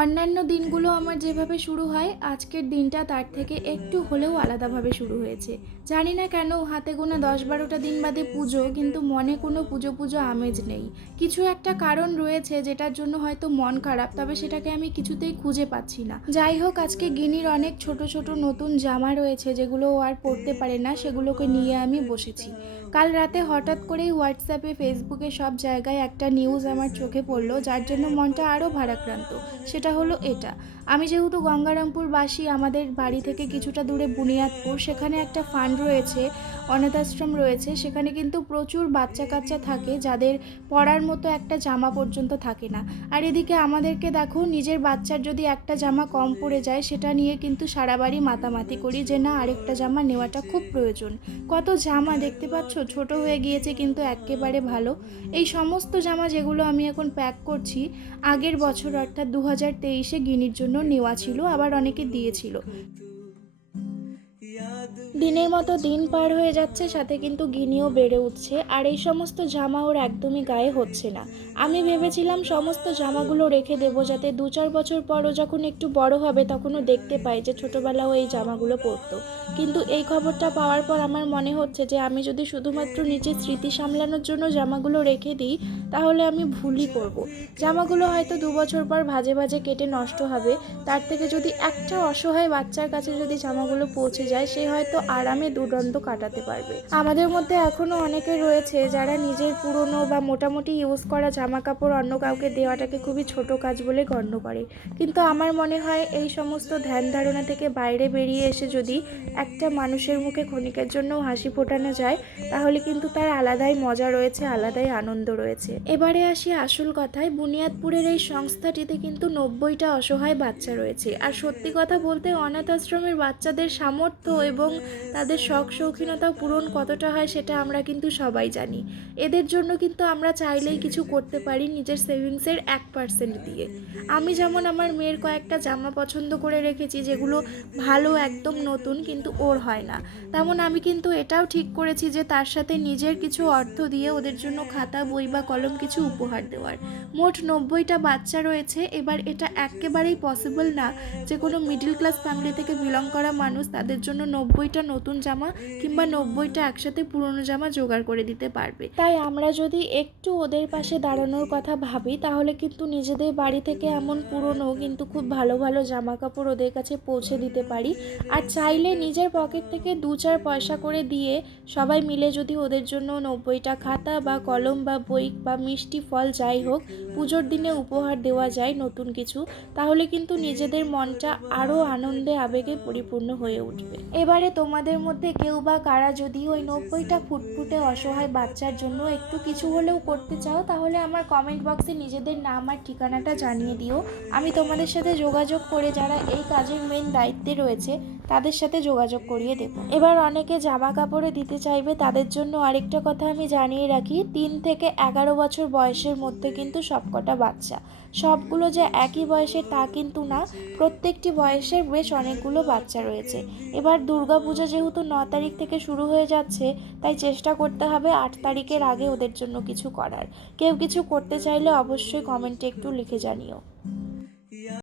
অন্যান্য দিনগুলো আমার যেভাবে শুরু হয়, আজকের দিনটা তার থেকে একটু হলেও আলাদাভাবে শুরু হয়েছে। জানি না কেন, হাতে গোনা দশ বারোটা দিন বাদে পুজো, কিন্তু মনে কোনো পুজো পুজো আমেজ নেই। কিছু একটা কারণ রয়েছে যেটার জন্য হয়তো মন খারাপ, তবে সেটাকে আমি কিছুতেই খুঁজে পাচ্ছি না। যাই হোক, আজকে গিনির অনেক ছোট ছোট নতুন জামা রয়েছে, যেগুলো আর পরতে পারে না, সেগুলোকে নিয়ে আমি বসেছি। কাল রাতে হঠাৎ করেই হোয়াটসঅ্যাপে ফেসবুকে সব জায়গায় একটা নিউজ আমার চোখে পড়ল, যার জন্য মনটা আরও ভারাক্রান্ত। সেটা হলো এটা। আমি যেহেতু গঙ্গারামপুর বাসী আমাদের বাড়ি থেকে কিছুটা দূরে বুনিয়াদপুর, সেখানে একটা ফান্ড রয়েছে, অনাথাশ্রম রয়েছে, সেখানে কিন্তু প্রচুর বাচ্চা কাচ্চা থাকে যাদের পরার মতো একটা জামা পর্যন্ত থাকে না। আর এদিকে আমাদেরকে দেখো, নিজের বাচ্চার যদি একটা জামা কম পড়ে যায়, সেটা নিয়ে কিন্তু সারা বাড়ি মাতামাতি করি যে না, আরেকটা জামা নেওয়াটা খুব প্রয়োজন। কত জামা দেখতে পাচ্ছ? ছোট হয়ে গিয়েছে কিন্তু একেবারে ভালো। এই সমস্ত জামা যেগুলো আমি এখন প্যাক করছি, আগের বছর অর্থাৎ দু হাজার তেইশে গিনির জন্য নেওয়া ছিল আবার অনেকে দিয়েছিল। দিনের মতো দিন পার হয়ে যাচ্ছে, সাথে কিন্তু গিনিও বেড়ে উঠছে, আর এই সমস্ত জামা ওর একদমই গায়ে হচ্ছে না আমি ভেবেছিলাম সমস্ত জামাগুলো রেখে দেবো, যাতে দু চার বছর পর ও যখন একটু বড় হবে তখন ও দেখতে পায় যে ছোটোবেলাও এই জামাগুলো পরতো কিন্তু এই খবরটা পাওয়ার পর আমার মনে হচ্ছে যে আমি যদি শুধুমাত্র নিজের স্মৃতি সামলানোর জন্য জামাগুলো রেখে দিই, তাহলে আমি ভুলই করব। জামাগুলো হয়তো দু বছর পর ভাজে ভাজে কেটে নষ্ট হবে, তার থেকে যদি একটা অসহায় বাচ্চার কাছে যদি জামাগুলো পৌঁছে যায়, সে হয়তো আরামে দুদণ্ড কাটাতে পারবে। আমাদের মধ্যে এখনও অনেকে রয়েছে যারা নিজের পুরনো বা মোটামুটি ইউজ করা জামা কাপড় অন্য কাউকে দেওয়াটাকে খুবই ছোট কাজ বলে গণ্য করে। কিন্তু আমার মনে হয় এই সমস্ত ধ্যান ধারণা থেকে বাইরে বেরিয়ে এসে যদি একটা মানুষের মুখে ক্ষণিকের জন্য হাসি ফোটানো যায়, তাহলে কিন্তু তার আলাদাই মজা রয়েছে, আলাদাই আনন্দ রয়েছে। এবারে আসি আসল কথায়, বুনিয়াদপুরের এই সংস্থাটিতে কিন্তু নব্বইটা অসহায় বাচ্চা রয়েছে। আর সত্যি কথা বলতে অনাথ আশ্রমের বাচ্চাদের সামর্থ্য এবং তাদের শখ শৌখিনতা পূরণ কতটা হয় সেটা আমরা কিন্তু সবাই জানি। এদের জন্য কিন্তু আমরা চাইলেই কিছু করতে পারি নিজের সেভিংসের এক পার্সেন্ট দিয়ে। আমি যেমন আমার মেয়ের কয়েকটা জামা পছন্দ করে রেখেছি যেগুলো ভালো একদম নতুন কিন্তু ওর হয় না। তেমন আমি কিন্তু এটাও ঠিক করেছি যে তার সাথে নিজের কিছু অর্থ দিয়ে ওদের জন্য খাতা, বই বা কলম কিছু উপহার দেওয়ার। মোট নব্বইটা বাচ্চা রয়েছে, এবার এটা একেবারেই পসিবল না যে কোনো মিডল ক্লাস ফ্যামিলি থেকে বিলং করা মানুষ তাদের জন্য নব্বইটা নতুন জামা কিংবা নব্বইটা একসাথে পুরনো জামা জোগাড় করে দিতে পারবে। তাই আমরা যদি একটু ওদের পাশে দাঁড়ানোর কথা ভাবি, তাহলে কিন্তু নিজেদের বাড়ি থেকে এমন পুরনো কিন্তু খুব ভালো ভালো জামা কাপড় ওদের কাছে পৌঁছে দিতে পারি। আর চাইলে নিজের পকেট থেকে দু চার পয়সা করে দিয়ে সবাই মিলে যদি ওদের জন্য নব্বইটা খাতা বা কলম বা বই বা মিষ্টি ফল যাই হোক, পুজোর দিনে উপহার দেওয়া যায় নতুন কিছু, তাহলে কিন্তু নিজেদের মনটা আরও আনন্দে, আবেগে পরিপূর্ণ হয়ে উঠবে। এবারে তোমাদের মধ্যে কেউ বা কারা যদি ওই নব্বইটা ফুটফুটে অসহায় বাচ্চার জন্য একটু কিছু হলেও করতে চাও, তাহলে আমার কমেন্ট বক্সে নিজেদের নাম আর ঠিকানাটা জানিয়ে দিও। আমি তোমাদের সাথে যোগাযোগ করে যারা এই কাজের মেন দায়িত্বে রয়েছে, তাদের সাথে যোগাযোগ করিয়ে দেব। এবার অনেকে জামা কাপড়ে দিতে চাইবে, তাদের জন্য আরেকটা কথা আমি জানিয়ে রাখি, তিন থেকে এগারো বছর বয়সের মধ্যে কিন্তু সবকটা বাচ্চা। সবগুলো যে একই বয়সের তা কিন্তু না, প্রত্যেকটি বয়সের বেশ অনেকগুলো বাচ্চা রয়েছে। এবার দুর্গাপূজা যেহেতু ন তারিখ থেকে শুরু হয়ে যাচ্ছে, তাই চেষ্টা করতে হবে আট তারিখের আগে ওদের জন্য কিছু করার। কেউ কিছু করতে চাইলে অবশ্যই কমেন্টে একটু লিখে জানিও।